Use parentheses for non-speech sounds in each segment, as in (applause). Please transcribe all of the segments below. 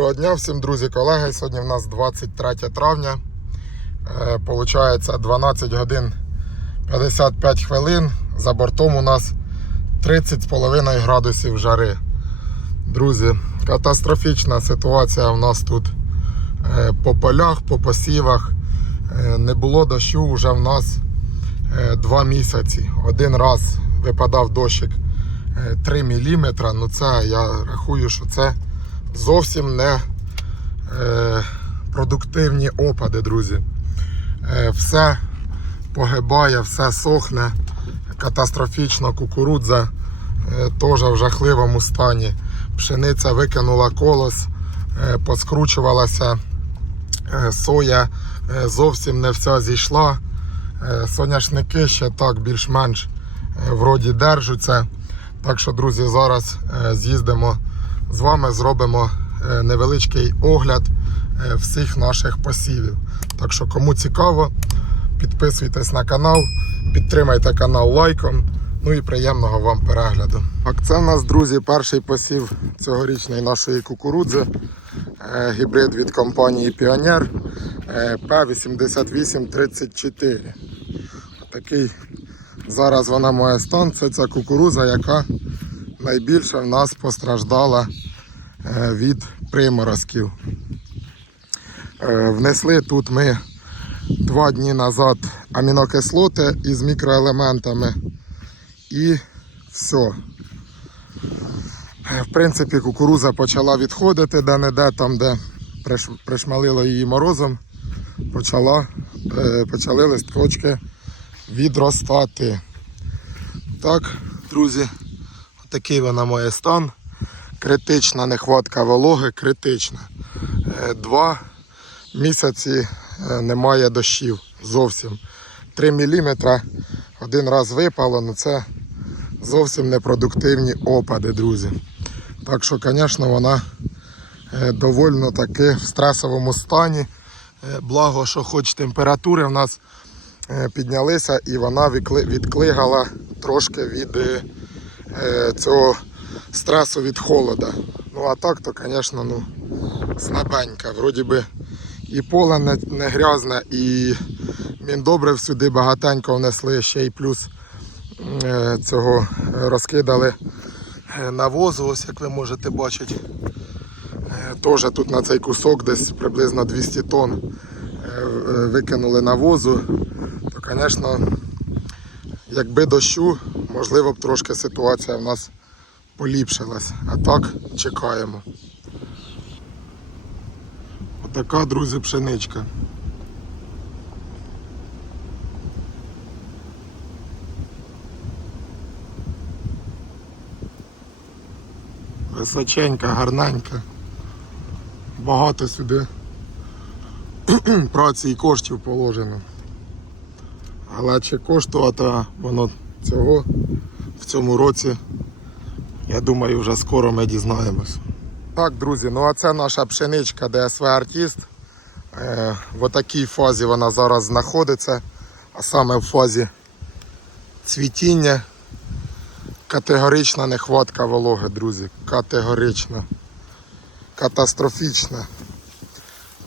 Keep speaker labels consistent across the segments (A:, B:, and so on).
A: Доброго дня всім, друзі, колеги. Сьогодні в нас 23 травня. Е, Получається 12 годин 55 хвилин. За бортом у нас 30,5 градусів жари. Друзі, катастрофічна ситуація у нас тут е, по полях, по посівах. Е, Не було дощу вже в нас 2 місяці. Один раз випадав дощик е, 3 мм. Ну це я рахую, що це зовсім не е, продуктивні опади, друзі. Е, все погибає, все сохне. Катастрофічно кукурудза е, теж в жахливому стані. Пшениця викинула колос, е, поскручувалася е, соя е, зовсім не вся зійшла. Е, Соняшники ще так більш-менш е, вроді держаться. Так що, друзі, зараз е, з'їздимо з вами, зробимо е, невеличкий огляд е, всіх наших посівів. Так що, кому цікаво, підписуйтесь на канал, підтримайте канал лайком. Ну і приємного вам перегляду. Так, це в нас, друзі, перший посів цьогорічної нашої кукурудзи. Е, Гібрид від компанії Піонер е, P8834. Такий зараз вона має стан. Це ця кукуруза, яка найбільше в нас постраждала е, від приморозків. Е, Внесли тут ми два дні назад амінокислоти із мікроелементами і все. В принципі, кукуруза почала відходити де-не-де, там, де пришмалило її морозом, почала, е, почали листочки відростати. Так, друзі, такий вона має стан. Критична нехватка вологи, критична. Е, Два місяці е, немає дощів зовсім. 3 мм один раз випало, але це зовсім непродуктивні опади, друзі. Так що, звісно, вона е, довольно таки в стресовому стані. Благо, що хоч температури в нас піднялися і вона відкли- відклигала трошки від цього стресу від холода. Ну а так, то, звісно, ну, слабенька. Вроді би і поле не, не грязне, і міндобрив сюди багатенько внесли, ще й плюс е, цього е, розкидали е, навозу, ось як ви можете бачити. Е, Теж тут на цей кусок десь приблизно 200 тонн е, е, викинули навозу. То, звісно, якби дощу, можливо б трошки ситуація в нас поліпшилась. А так чекаємо. Отака, друзі, пшеничка. Височенька, гарненька. Багато сюди (clears throat) праці і коштів положено. Але чи коштувати воно цього в цьому році, я думаю, вже скоро ми дізнаємось. Так, друзі, ну а це наша пшеничка ДСВ Артіст. Е, в такій фазі вона зараз знаходиться, а саме в фазі цвітіння. Категорична нехватка вологи, друзі. Категорична. Катастрофічна.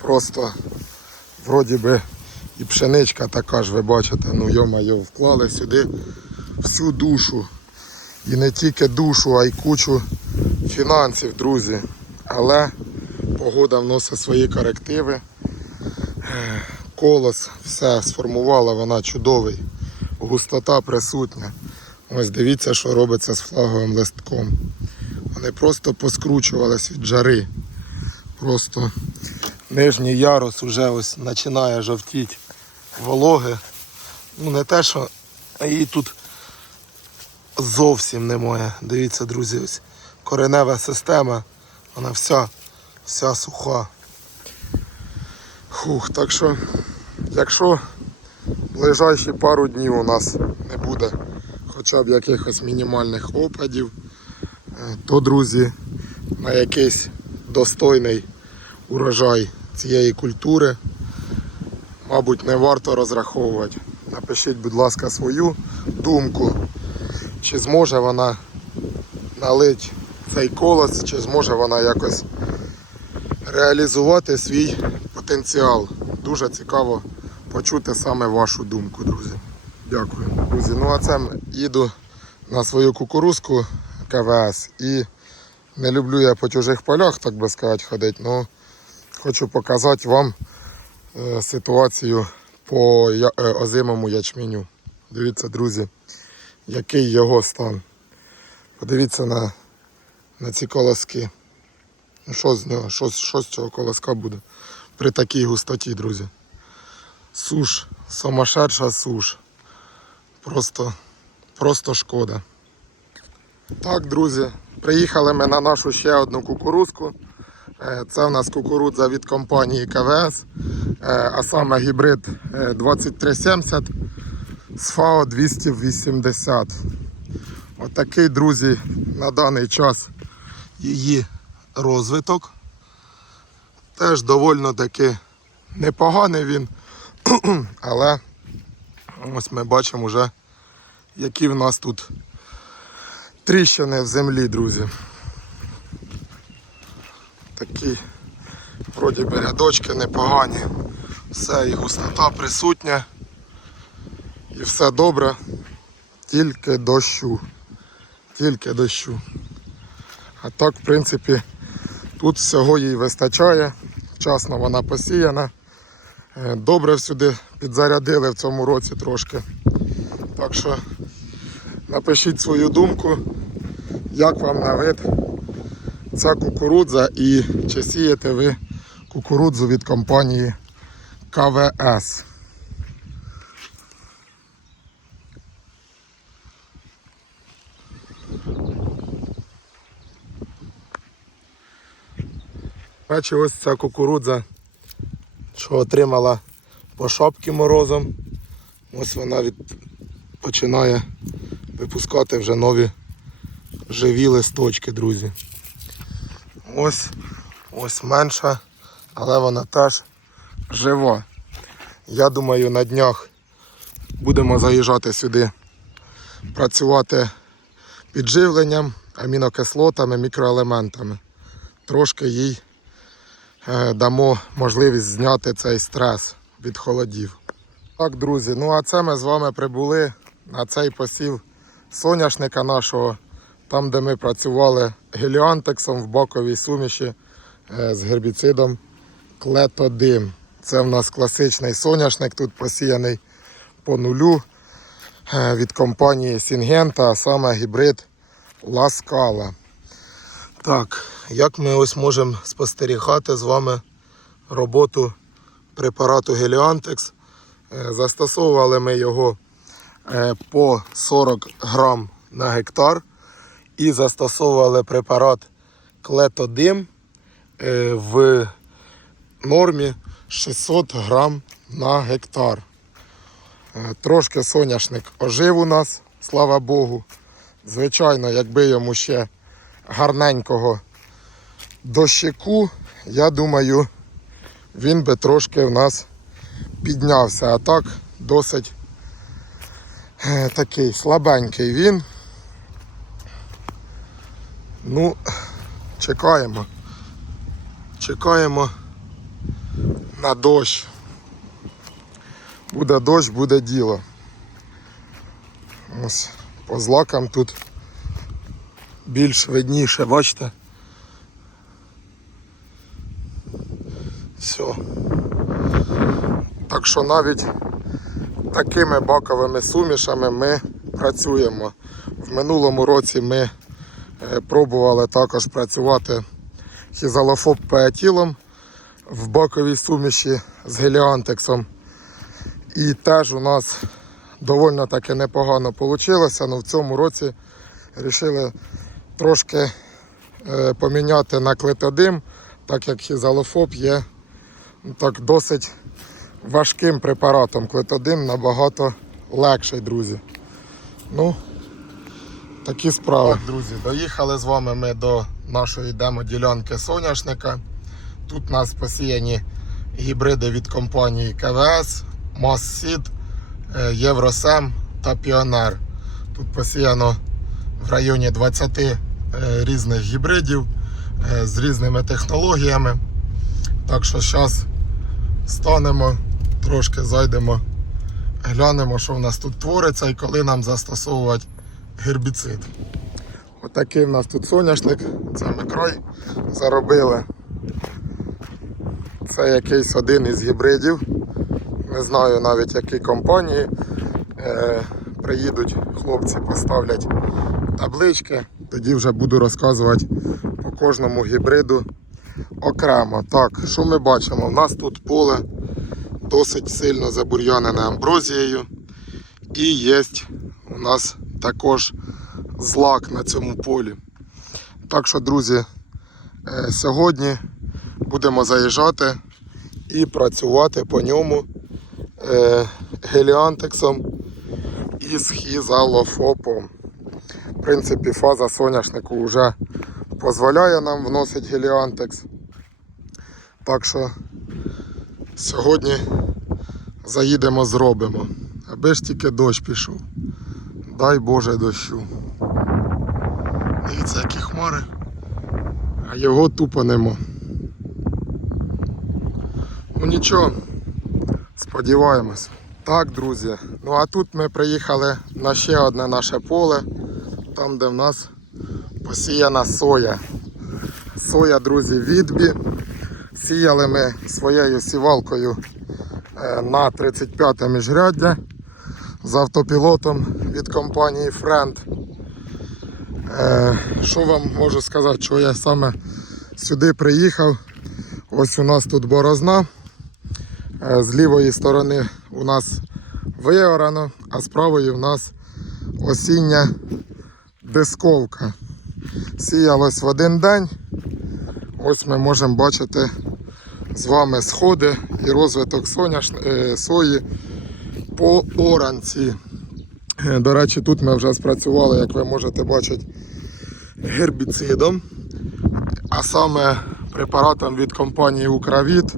A: Просто вроді би і пшеничка така ж, ви бачите, ну йо-майо, вклали сюди всю душу. І не тільки душу, а й кучу фінансів, друзі. Але погода вносить свої корективи. Колос, все сформувала, вона чудовий. Густота присутня. Ось дивіться, що робиться з флаговим листком. Вони просто поскручувались від жари. Просто нижній ярус вже ось починає жовтіти вологи. Ну не те, що її тут зовсім немає. Дивіться, друзі, ось коренева система, вона вся, вся суха. Хух, так що, якщо ближайші пару днів у нас не буде хоча б якихось мінімальних опадів, е, то, друзі, на якийсь достойний урожай цієї культури, мабуть, не варто розраховувати. Напишіть, будь ласка, свою думку, чи зможе вона налить цей колос, чи зможе вона якось реалізувати свій потенціал. Дуже цікаво почути саме вашу думку, друзі. Дякую. Друзі, ну а це їду на свою кукурузку КВС і не люблю я по чужих полях, так би сказати, ходити, але хочу показати вам ситуацію по е, озимому ячменю. Дивіться, друзі, який його стан. Подивіться на, на ці колоски. Ну, Що з нього, що, що з цього колоска буде при такій густоті, друзі. Суш, сумасшедша суш. Просто, просто шкода. Так, друзі, приїхали ми на нашу ще одну кукурузку. Е, Це в нас кукурудза від компанії КВС, е, а саме гібрид е, 2370 з ФАО 280. Отакий, друзі, на даний час її розвиток. Теж доволі таки непоганий він, (clears throat) але ось ми бачимо вже, які в нас тут тріщини в землі, друзі. Такі вроді би рядочки непогані. Все, і густота присутня. І все добре. Тільки дощу. Тільки дощу. А так, в принципі, тут всього їй вистачає. Вчасно вона посіяна. Е, Добре всюди підзарядили в цьому році трошки. Так що напишіть свою думку, як вам на вид ця кукурудза і чи сієте ви кукурудзу від компанії КВС. Бачу, ось ця кукурудза, що отримала по шапки морозом. Ось вона від... починає випускати вже нові живі листочки, друзі. Ось, ось менша, але вона теж жива. Я думаю, на днях будемо заїжджати сюди, працювати підживленням, амінокислотами, мікроелементами. Трошки їй е, дамо можливість зняти цей стрес від холодів. Так, друзі, ну а це ми з вами прибули на цей посів соняшника нашого, там, де ми працювали геліантексом в боковій суміші е, з гербіцидом клетодим. Це в нас класичний соняшник, тут посіяний по нулю е, від компанії Сінгента, а саме гібрид Ласкала. Так, як ми ось можемо спостерігати з вами роботу препарату Геліантекс. Е, Застосовували ми його по 40 грам на гектар і застосовували препарат Клетодим е, в нормі 600 грам на гектар. Е, Трошки соняшник ожив у нас, слава Богу. Звичайно, якби йому ще гарненького дощику, я думаю, він би трошки в нас піднявся. А так досить е, такий слабенький він. Ну, чекаємо. Чекаємо на дощ. Буде дощ, буде діло. Ось по злакам тут більш видніше, бачите? Все. Так що навіть такими баковими сумішами ми працюємо. В минулому році ми пробували також працювати хізалофоб пеатілом в баковій суміші з геліантексом. І теж у нас доволі таки непогано вийшло, але в цьому році вирішили трошки е, поміняти на клетодим, так як хізалофоб є ну, так досить важким препаратом. Клетодим набагато легший, друзі. Ну, такі справи. Так, друзі, доїхали з вами ми до нашої демо-ділянки соняшника. Тут у нас посіяні гібриди від компанії КВС, Моссід, Євросем та Піонер. Тут посіяно в районі 20 е, різних гібридів е, з різними технологіями. Так що зараз станемо, трошки зайдемо, глянемо, що в нас тут твориться і коли нам застосовувати гербіцид. Отакий в нас тут соняшник, це ми край заробили. Це якийсь один із гібридів. Не знаю навіть які компанії. Е, приїдуть хлопці, поставлять таблички. Тоді вже буду розказувати по кожному гібриду окремо. Так, що ми бачимо? У нас тут поле досить сильно забур'янене амброзією. І є у нас також злак на цьому полі. Так що, друзі, е, сьогодні будемо заїжджати і працювати по ньому е, геліантексом і схізалофопом. В принципі, фаза соняшнику вже дозволяє нам вносити геліантекс. Так що сьогодні заїдемо, зробимо. Аби ж тільки дощ пішов. Дай Боже дощу. Дивіться, які хмари, а його тупо нема. Ну нічого, сподіваємось. Так, друзі. Ну а тут ми приїхали на ще одне наше поле, там де в нас посіяна соя. Соя, друзі, відбі. Сіяли ми своєю сівалкою е, на 35 міжряддя з автопілотом від компанії Friend. Е, Що вам можу сказати, що я саме сюди приїхав. Ось у нас тут борозна. Е, З лівої сторони у нас виорано, а з правої у нас осіння дисковка. Сіялось в один день. Ось ми можемо бачити з вами сходи і розвиток соняш... е, сої по оранці. Е, До речі, тут ми вже спрацювали, як ви можете бачити, гербіцидом, а саме препаратом від компанії Укравіт.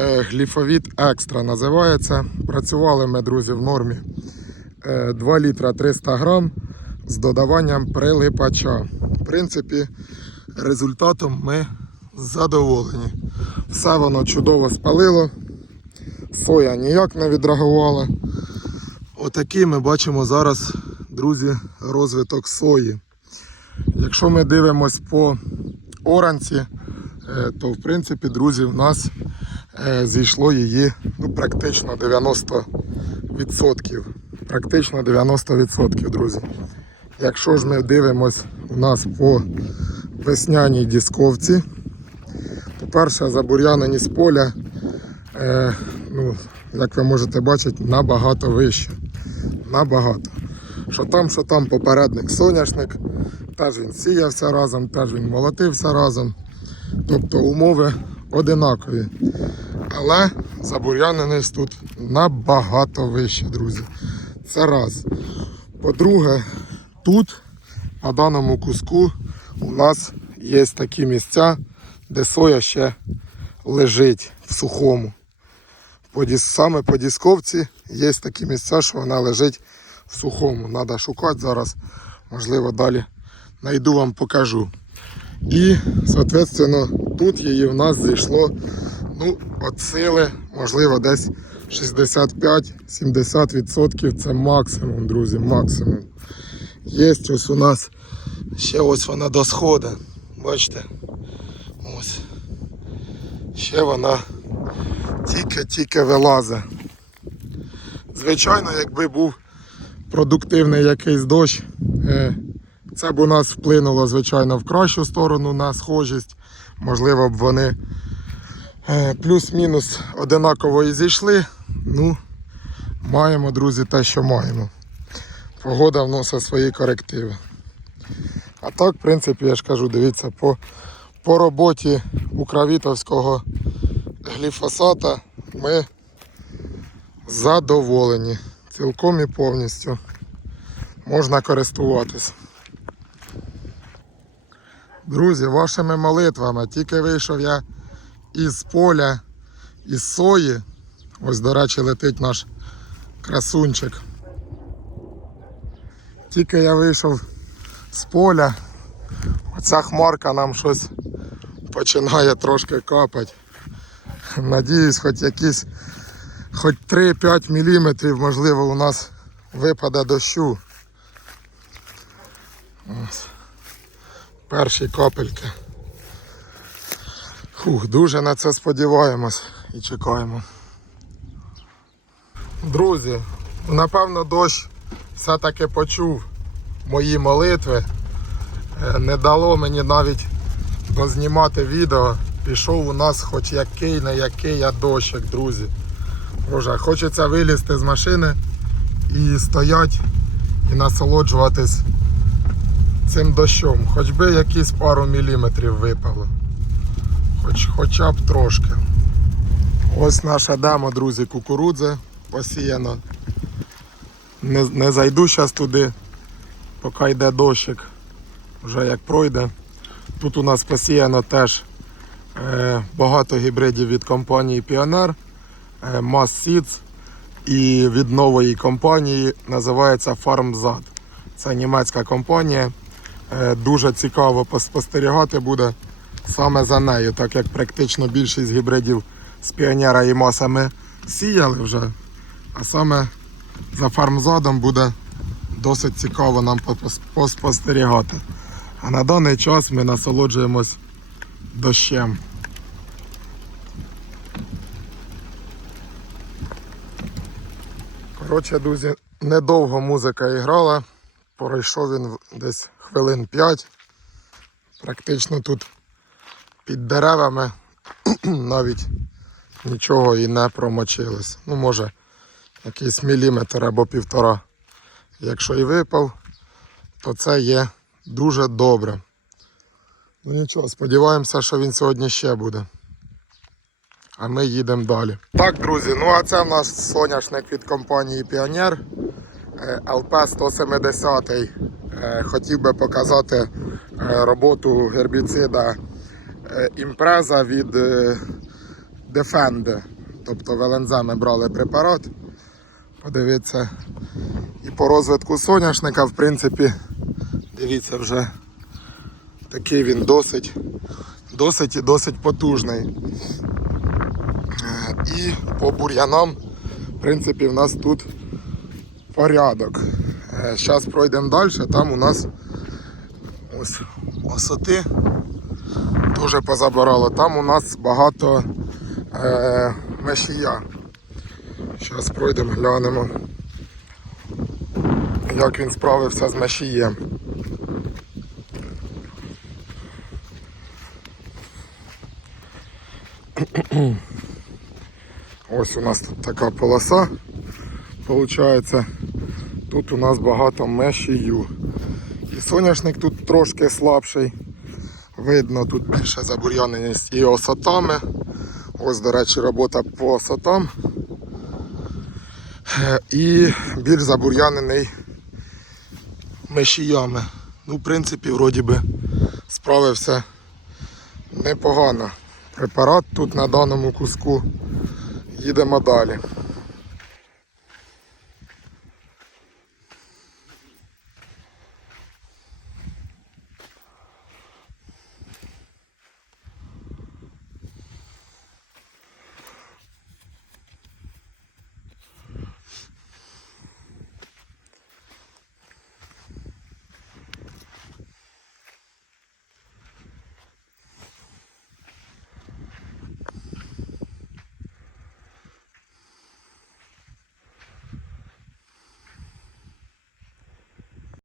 A: Е, Гліфовіт Екстра називається. Працювали ми, друзі, в нормі е, 2 літра 300 грам з додаванням прилипача. В принципі, результатом ми задоволені. Все воно чудово спалило. Соя ніяк не відреагувала. Отакий ми бачимо зараз, друзі, розвиток сої. Якщо ми дивимось по оранці, е, то в принципі, друзі, в нас е, зійшло її ну, практично 90%. Практично 90%, друзі. Якщо ж ми дивимось у нас по весняній дісковці, то перша забур'яненість поля, е, ну, як ви можете бачити, набагато вище. Набагато. Що там, що там попередник соняшник, теж він сіявся разом, теж він молотився разом. Тобто умови одинакові. Але забур'яненість тут набагато вище, друзі. Це раз. По-друге, тут на даному куску у нас є такі місця, де соя ще лежить в сухому. По Саме по дісковці є такі місця, що вона лежить в сухому. Треба шукати зараз. Можливо, далі знайду вам покажу. І, соответственно, тут її в нас зійшло ну, от сили, можливо, десь 65-70% це максимум, друзі, максимум. Є ось у нас ще ось вона до сходу. Бачите? Ось. Ще вона тільки-тільки вилазить. Звичайно, якби був продуктивний якийсь дощ, е, це б у нас вплинуло, звичайно, в кращу сторону на схожість. Можливо б вони е, плюс-мінус одинаково і зійшли. Ну, маємо, друзі, те, що маємо. Погода вносить свої корективи. А так, в принципі, я ж кажу, дивіться, по, по роботі Укравітовського гліфосата ми задоволені. Цілком і повністю можна користуватись. Друзі, вашими молитвами, тільки вийшов я із поля, із сої. Ось, до речі, летить наш красунчик. Тільки я вийшов з поля, оця хмарка нам щось починає трошки капати. Надіюсь, хоч якісь, хоч 3-5 мм, можливо, у нас випаде дощу. Перші капельки. Фух, дуже на це сподіваємось і чекаємо. Друзі, напевно, дощ все-таки почув мої молитви. Е, Не дало мені навіть дознімати відео. Пішов у нас хоч який не який а дощик, друзі. Боже, хочеться вилізти з машини і стоять і насолоджуватись цим дощом. Хоч би якісь пару міліметрів випало. Хоч, хоча б трошки. Ось наша демо, друзі, кукурудзи посіяно. Не, не зайду зараз туди, поки йде дощик. Вже як пройде. Тут у нас посіяно теж багато гібридів від компанії е, Mass Seeds і від нової компанії називається FarmZad. Це німецька компанія. Е, дуже цікаво поспостерігати буде саме за нею, так як практично більшість гібридів з Pioneer і Masa ми сіяли вже. А саме за фармзадом буде досить цікаво нам поспостерігати. А на даний час ми насолоджуємось дощем. Коротше, друзі, недовго музика іграла. Пройшов він десь хвилин 5. Практично тут під деревами (clears throat) навіть нічого і не промочилось. Ну, може, якийсь міліметр або півтора. Якщо і випав, то це є дуже добре. Ну нічого, сподіваємося, що він сьогодні ще буде. А ми їдемо далі. Так, друзі, ну а це в нас соняшник від компанії Pioneer е, LP 170. Е, Хотів би показати е, роботу гербіцида е, імпреза від е, Defend. Тобто в ЛНЗ ми брали препарат. Подивіться. І по розвитку соняшника, в принципі, дивіться вже такий він досить, досить і досить потужний. Е, І по бур'янам, в принципі, в нас тут порядок. Зараз пройдемо далі, там у нас ось осоти дуже позабирало. Там у нас багато е, мешія. Зараз пройдемо, глянемо, як він справився з мешієм. Ось у нас тут така полоса. Получається, тут у нас багато мешію. І соняшник тут трошки слабший. Видно, тут більше забур'яненість і осотами. Ось, до речі, робота по осотам. І більш забур'янений мешіями. Ну, в принципі, вроді би справився непогано. Препарат тут на даному куску. Їдемо далі.